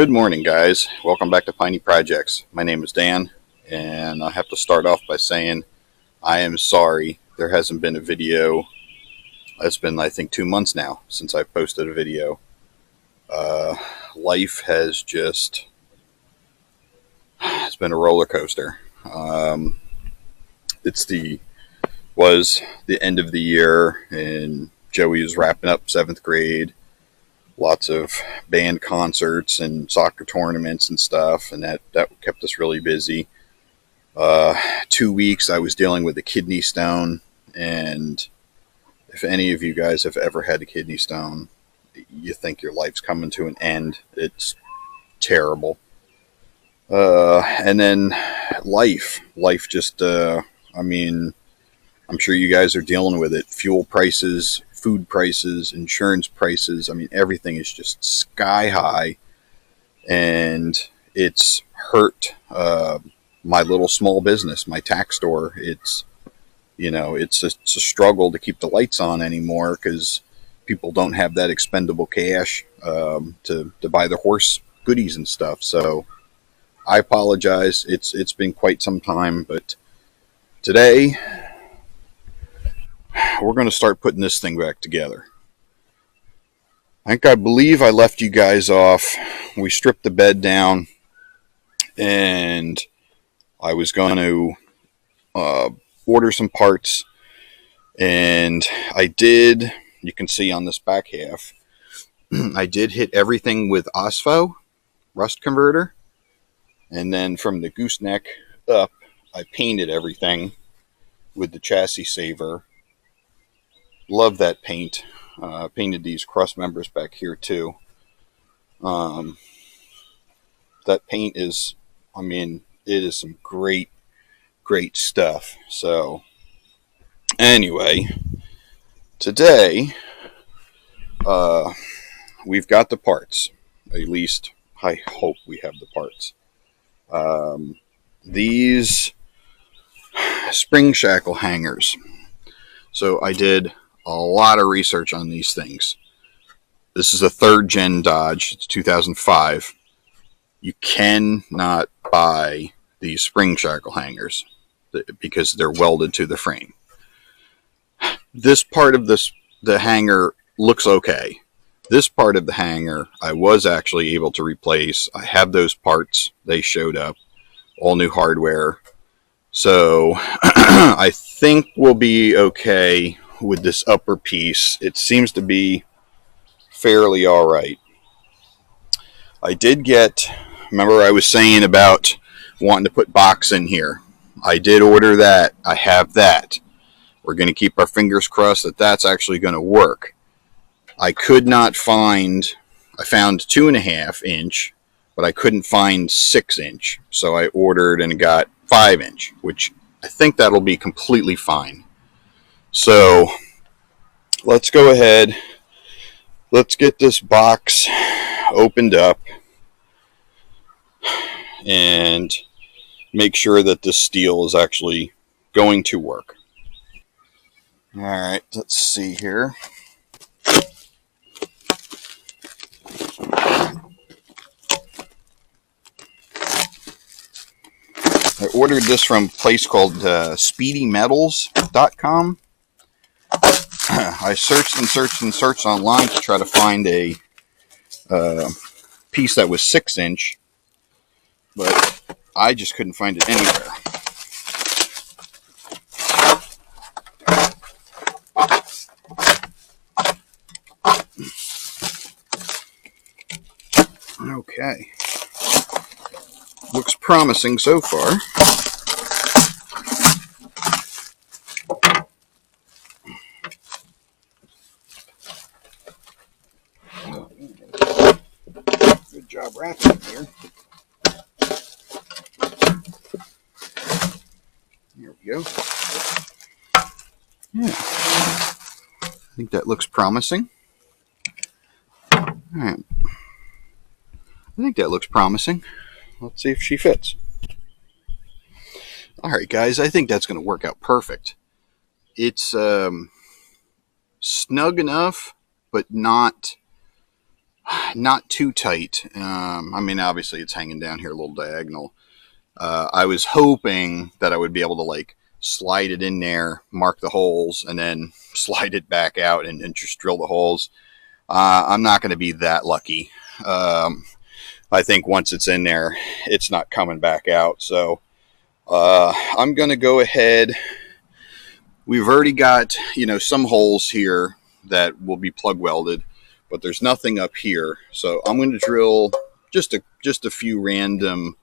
Good morning, guys. Welcome back to Piney Projects. My name is Dan, and I have to start off by saying I am sorry there hasn't been a video. It's been, I think, 2 months now since I posted a video. Life has just, it's been a roller coaster. Was the end of the year, and Joey was wrapping up 7th grade. Lots of band concerts and soccer tournaments and stuff, and that kept us really busy. 2 weeks I was dealing with a kidney stone, and if any of you guys have ever had a kidney stone, you think your life's coming to an end. It's terrible. And then life just, I'm sure you guys are dealing with it. Fuel prices, food prices, insurance prices. Everything is just sky high, and it's hurt my little small business, my tack store. It's a struggle to keep the lights on anymore because people don't have that expendable cash to buy the horse goodies and stuff. So I apologize. It's been quite some time, but today we're going to start putting this thing back together. I believe I left you guys off. We stripped the bed down, and I was going to order some parts, and I did. You can see on this back half, I did hit everything with OSFO, rust converter, and then from the gooseneck up, I painted everything with the chassis saver. Love that paint. Painted these cross members back here too. That paint is, it is some great stuff. So anyway, today we've got the parts. At least I hope we have the parts. These spring shackle hangers. So I did a lot of research on these things. This is a 3rd gen Dodge. It's 2005. You cannot buy these spring shackle hangers because they're welded to the frame. This part of the hanger looks okay. This part of the hanger I was actually able to replace. I have those parts. They showed up. All new hardware. So I think we'll be okay with this upper piece. It seems to be fairly all right. I did remember I was saying about wanting to put box in here. I did order that. I have that. We're going to keep our fingers crossed that that's actually going to work. I found 2.5 inch, but I couldn't find 6 inch. So I ordered and got 5 inch, which I think that'll be completely fine. So let's go ahead. Let's get this box opened up and make sure that this steel is actually going to work. All right, let's see here. I ordered this from a place called speedymetals.com. I searched online to try to find a piece that was 6 inch, but I just couldn't find it anywhere. Okay. Looks promising so far. Good job wrapping it here. There we go. Yeah. I think that looks promising. All right. I think that looks promising. Let's see if she fits. All right, guys, I think that's going to work out perfect. It's snug enough, but not not too tight. I mean, obviously it's hanging down here a little diagonal. I was hoping that I would be able to like slide it in there, mark the holes, and then slide it back out and just drill the holes. I'm not going to be that lucky. I think once it's in there, it's not coming back out. So I'm going to go ahead. We've already got, some holes here that will be plug welded, but there's nothing up here. So I'm going to drill just a few random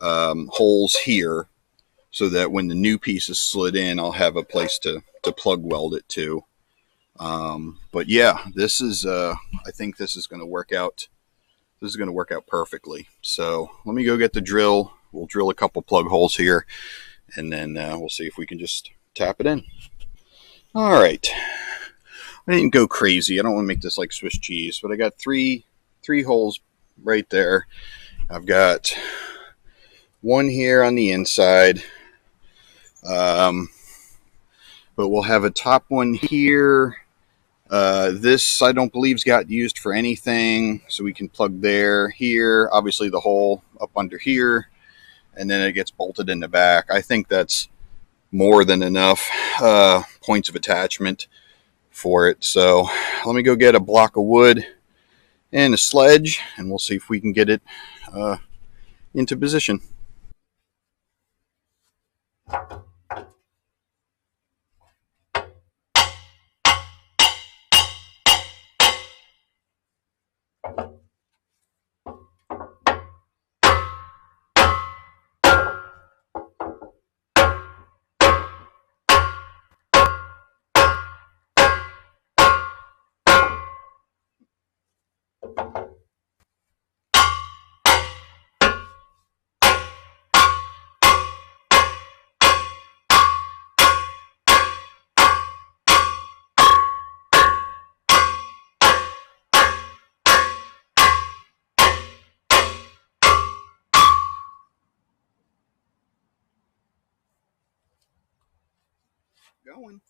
holes here so that when the new piece is slid in, I'll have a place to plug weld it to. But yeah, this is, I think this is going to work out. This is going to work out perfectly. So let me go get the drill. We'll drill a couple plug holes here, and then we'll see if we can just tap it in. All right. I didn't go crazy. I don't want to make this like Swiss cheese, but I got three holes right there. I've got one here on the inside. But we'll have a top one here. This I don't believe's got used for anything, so we can plug there, here, obviously the hole up under here, and then it gets bolted in the back. I think that's more than enough points of attachment for it. So let me go get a block of wood and a sledge, and we'll see if we can get it into position. Going.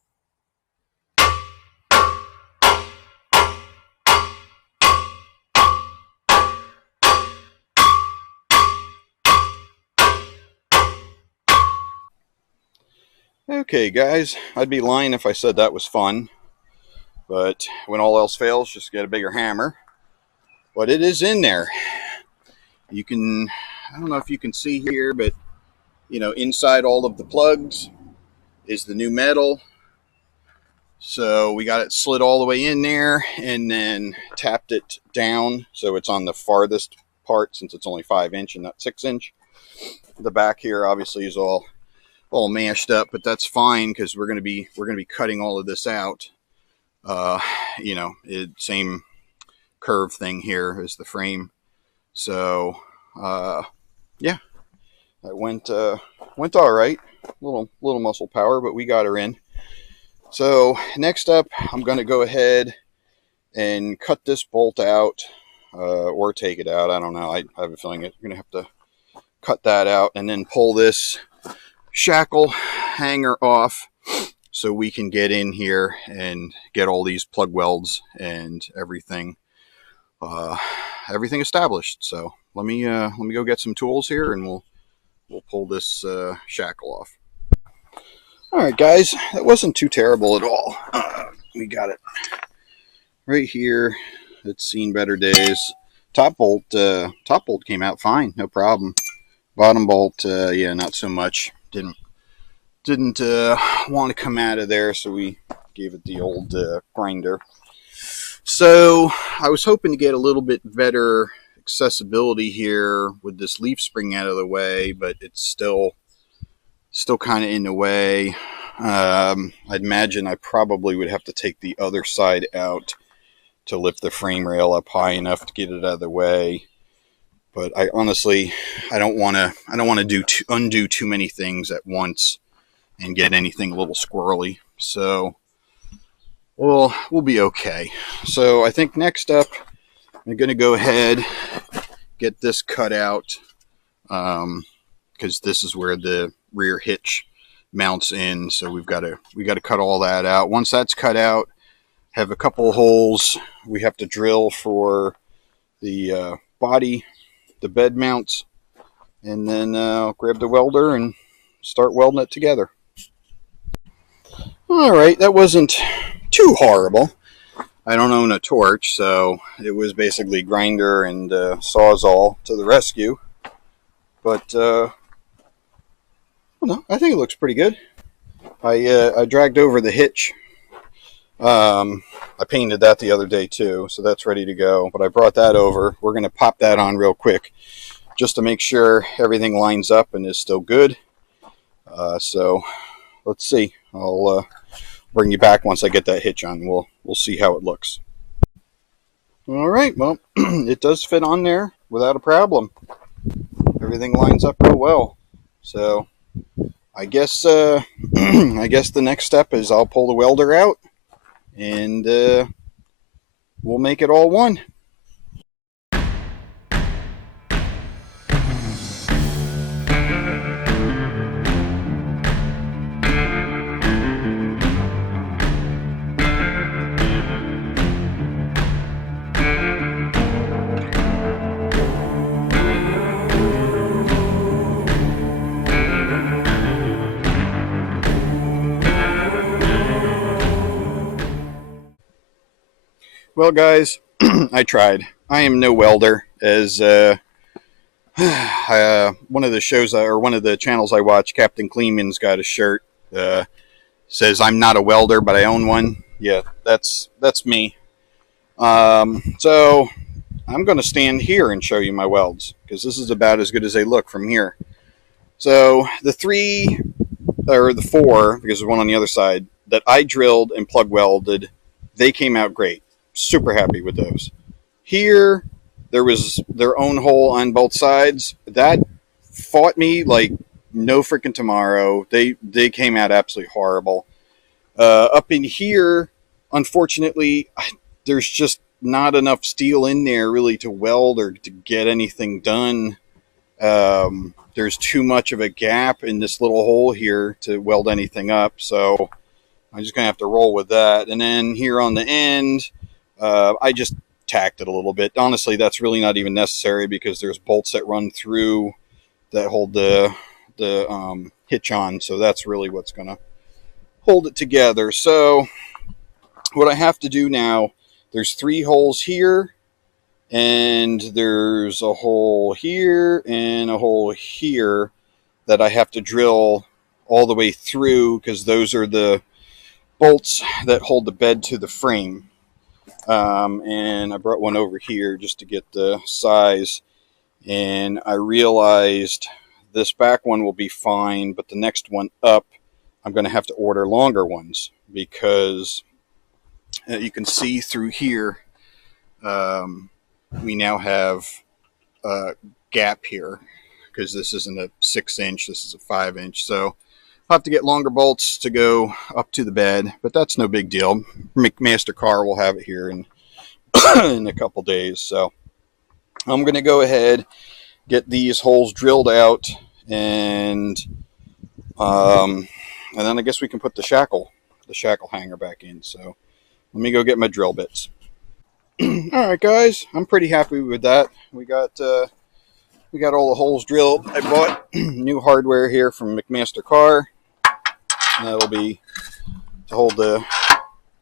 Okay, guys, I'd be lying if I said that was fun. But when all else fails, just get a bigger hammer. But it is in there. You can, I don't know if you can see here, but, inside all of the plugs is the new metal. So we got it slid all the way in there and then tapped it down so it's on the farthest part, since it's only 5-inch and not 6-inch. The back here obviously is all mashed up, but that's fine because we're gonna be cutting all of this out. Same curve thing here as the frame. So yeah, it went all right. Little muscle power, but we got her in. So next up, I'm going to go ahead and cut this bolt out, or take it out. I don't know. I have a feeling I'm going to have to cut that out and then pull this shackle hanger off so we can get in here and get all these plug welds and everything established. So let me go get some tools here, and we'll pull this shackle off. All right, guys, that wasn't too terrible at all. We got it right here. It's seen better days. Top bolt came out fine, no problem. Bottom bolt, yeah, not so much. Didn't want to come out of there, so we gave it the old grinder. So I was hoping to get a little bit better accessibility here with this leaf spring out of the way, but it's still kind of in the way. I'd imagine I probably would have to take the other side out to lift the frame rail up high enough to get it out of the way. But I honestly, I don't want to undo too many things at once and get anything a little squirrely. So we'll be okay. So I think next up, I'm going to go ahead, get this cut out, because this is where the rear hitch mounts in. So we got to cut all that out. Once that's cut out, have a couple holes we have to drill for the body, the bed mounts, and then grab the welder and start welding it together. All right, that wasn't too horrible. I don't own a torch, so it was basically grinder and Sawzall to the rescue. But no, I think it looks pretty good. I dragged over the hitch. I painted that the other day too, so that's ready to go. But I brought that over. We're going to pop that on real quick just to make sure everything lines up and is still good. So let's see. I'll bring you back once I get that hitch on. We'll see how it looks. All right. Well, it does fit on there without a problem. Everything lines up real well. So I guess I guess the next step is I'll pull the welder out and we'll make it all one. Well, guys, I tried. I am no welder, as one of the shows or one of the channels I watch, Captain Kleeman's got a shirt says I'm not a welder, but I own one. Yeah, that's me. So I'm going to stand here and show you my welds because this is about as good as they look from here. So the four, because there's one on the other side, that I drilled and plug welded, they came out great. Super happy with those. Here, there was their own hole on both sides. That fought me like no freaking tomorrow. They came out absolutely horrible. Up in here, unfortunately, there's just not enough steel in there really to weld or to get anything done. There's too much of a gap in this little hole here to weld anything up. So I'm just going to have to roll with that. And then here on the end, I just tacked it a little bit. Honestly, that's really not even necessary because there's bolts that run through that hold the hitch on. So that's really what's going to hold it together. So what I have to do now, there's 3 holes here, and there's a hole here and a hole here that I have to drill all the way through because those are the bolts that hold the bed to the frame. And I brought one over here just to get the size, and I realized this back one will be fine, but the next one up I'm going to have to order longer ones because you can see through here we now have a gap here because this isn't a 6-inch, this is a 5-inch. So I'll have to get longer bolts to go up to the bed, but that's no big deal. McMaster Car will have it here in a couple days. So I'm going to go ahead, get these holes drilled out, and then I guess we can put the shackle hanger back in. So let me go get my drill bits. All right, guys, I'm pretty happy with that. We got all the holes drilled. I bought new hardware here from McMaster Car. That'll be to hold the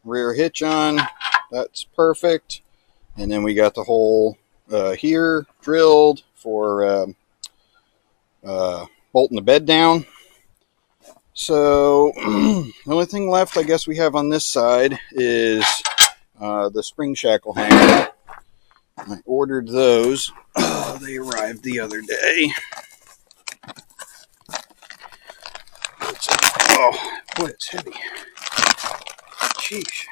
rear hitch on. That's perfect. And then we got the hole here drilled for bolting the bed down. So the only thing left I guess we have on this side is the spring shackle hanger. I ordered those. They arrived the other day. Oh, boy, it's heavy. Sheesh.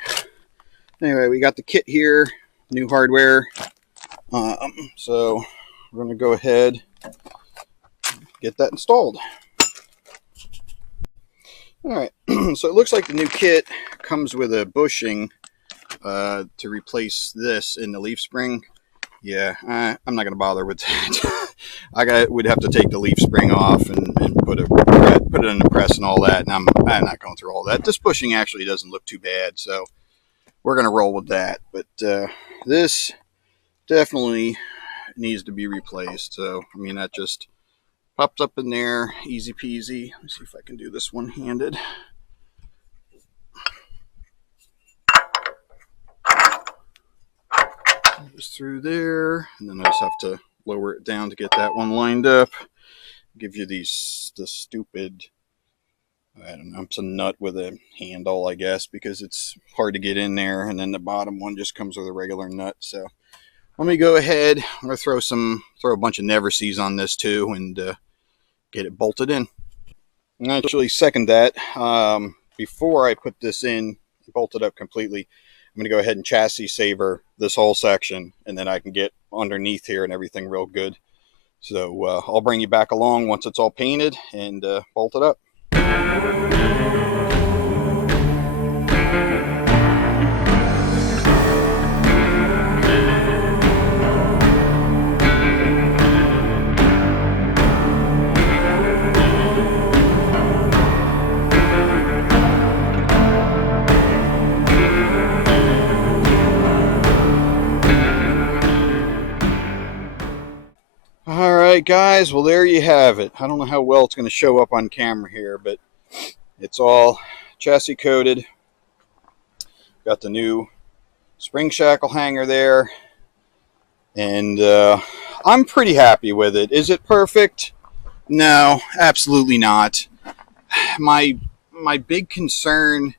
Anyway, we got the kit here, new hardware. So we're going to go ahead and get that installed. All right, so it looks like the new kit comes with a bushing to replace this in the leaf spring. Yeah, I'm not going to bother with that. We'd have to take the leaf spring off and put it in the press and all that, and I'm not going through all that. This bushing actually doesn't look too bad, so we're going to roll with that. But this definitely needs to be replaced. So, I mean, that just pops up in there, easy peasy. Let me see if I can do this one-handed. Just through there, and then I just have to lower it down to get that one lined up. Give you the stupid, I don't know, it's a nut with a handle, I guess, because it's hard to get in there, and then the bottom one just comes with a regular nut. So let me go ahead. I'm gonna throw a bunch of never sees on this too, and get it bolted in. And actually, second that. Before I put this in, bolted up completely, I'm gonna go ahead and chassis saver this whole section, and then I can get underneath here and everything real good. So I'll bring you back along once it's all painted and bolted up. All right, guys. Well, there you have it. I don't know how well it's going to show up on camera here, but it's all chassis coated. Got the new spring shackle hanger there, and I'm pretty happy with it. Is it perfect? No, absolutely not. My big concern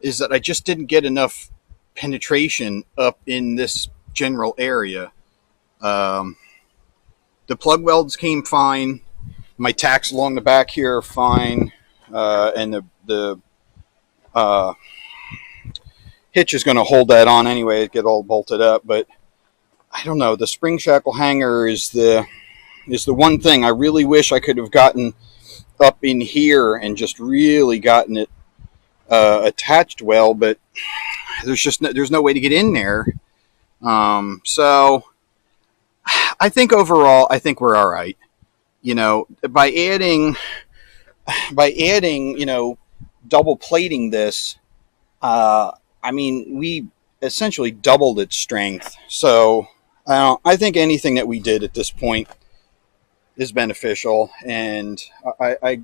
is that I just didn't get enough penetration up in this general area. The plug welds came fine. My tacks along the back here are fine, and the hitch is going to hold that on anyway. Get all bolted up, but I don't know. The spring shackle hanger is the one thing I really wish I could have gotten up in here and just really gotten it attached well, but there's no way to get in there. So I think overall, I think we're all right. You know, by adding, you know, double plating this, I mean, we essentially doubled its strength. So I think anything that we did at this point is beneficial, and I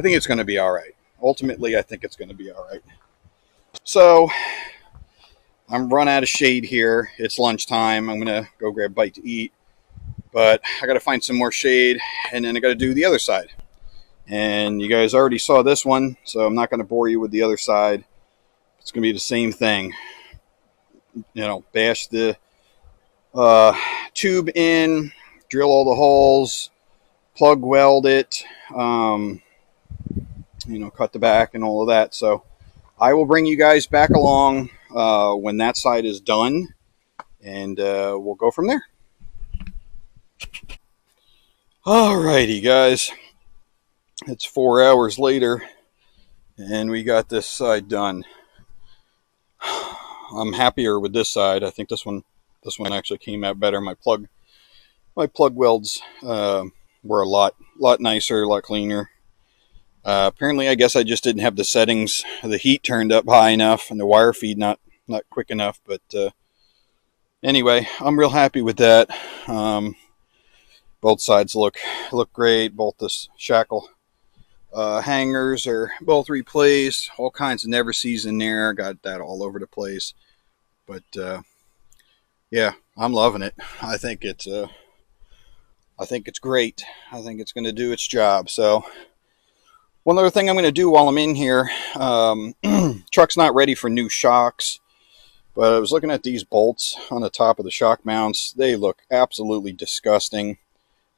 think it's going to be all right. Ultimately, I think it's going to be all right. So I'm run out of shade here. It's lunchtime. I'm going to go grab a bite to eat, but I got to find some more shade, and then I got to do the other side. And you guys already saw this one, so I'm not going to bore you with the other side. It's going to be the same thing. You know, bash the tube in, drill all the holes, plug weld it, you know, cut the back and all of that. So I will bring you guys back along when that side is done, and we'll go from there. Alrighty, guys. It's 4 hours later, and we got this side done. I'm happier with this side. I think this one actually came out better. My plug welds were a lot nicer, a lot cleaner. Apparently, I guess I just didn't have the settings, the heat turned up high enough, and the wire feed not quick enough. But anyway, I'm real happy with that. Both sides look great. Both the shackle hangers are both replaced. All kinds of never sees in there. Got that all over the place. But yeah, I'm loving it. I think it's great. I think it's going to do its job. So one other thing I'm going to do while I'm in here, truck's not ready for new shocks, but I was looking at these bolts on the top of the shock mounts. They look absolutely disgusting.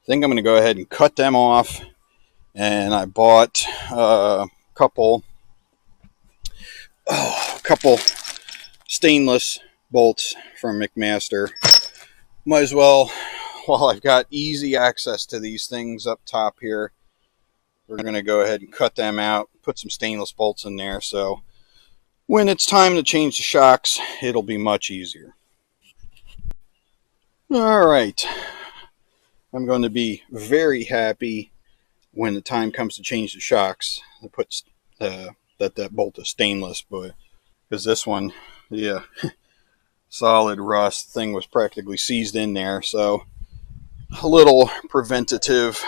I think I'm going to go ahead and cut them off. And I bought a couple stainless bolts from McMaster. Might as well, while I've got easy access to these things up top here, we're going to go ahead and cut them out, put some stainless bolts in there, so when it's time to change the shocks, it'll be much easier. All right. I'm going to be very happy when the time comes to change the shocks. I put that bolt is stainless, but because this one, yeah, solid rust. Thing was practically seized in there, so a little preventative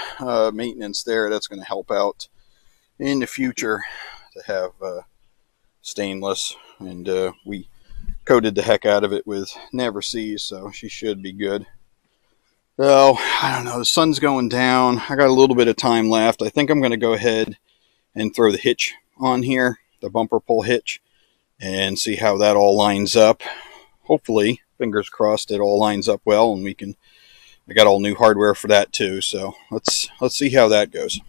maintenance there. That's going to help out in the future to have stainless, and we coated the heck out of it with Never Seas, so she should be good. So I don't know, the sun's going down. I got a little bit of time left. I think I'm going to go ahead and throw the hitch on here, the bumper pull hitch, and see how that all lines up. Hopefully, fingers crossed, it all lines up well, and I got all new hardware for that too, so let's see how that goes.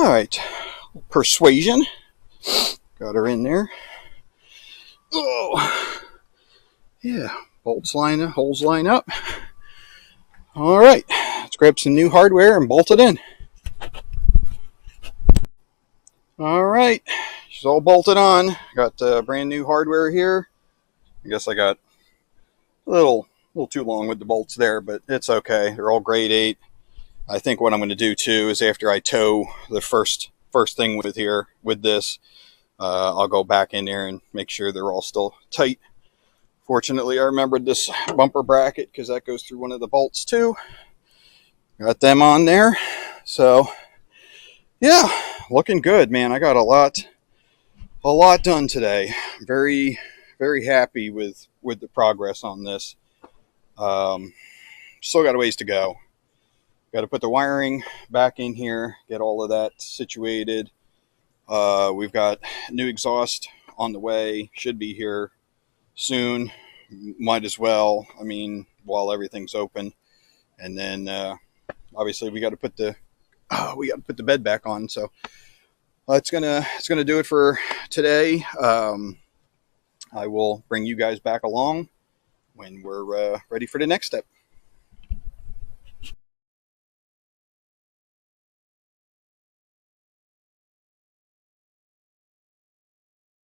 All right, persuasion. Got her in there. Oh, yeah, bolts line up, holes line up. All right, let's grab some new hardware and bolt it in. All right, she's all bolted on. Got brand new hardware here. I guess I got a little too long with the bolts there, but it's okay. They're all grade 8. I think what I'm going to do too is after I tow the first thing with this, I'll go back in there and make sure they're all still tight. Fortunately, I remembered this bumper bracket because that goes through one of the bolts too. Got them on there. So yeah, looking good, man. I got a lot done today. Very, very happy with the progress on this. Still got a ways to go. Got to put the wiring back in here, get all of that situated. We've got new exhaust on the way, should be here soon. Might as well, I mean, while everything's open. And then obviously we got to put the bed back on. So it's gonna do it for today. I will bring you guys back along when we're ready for the next step.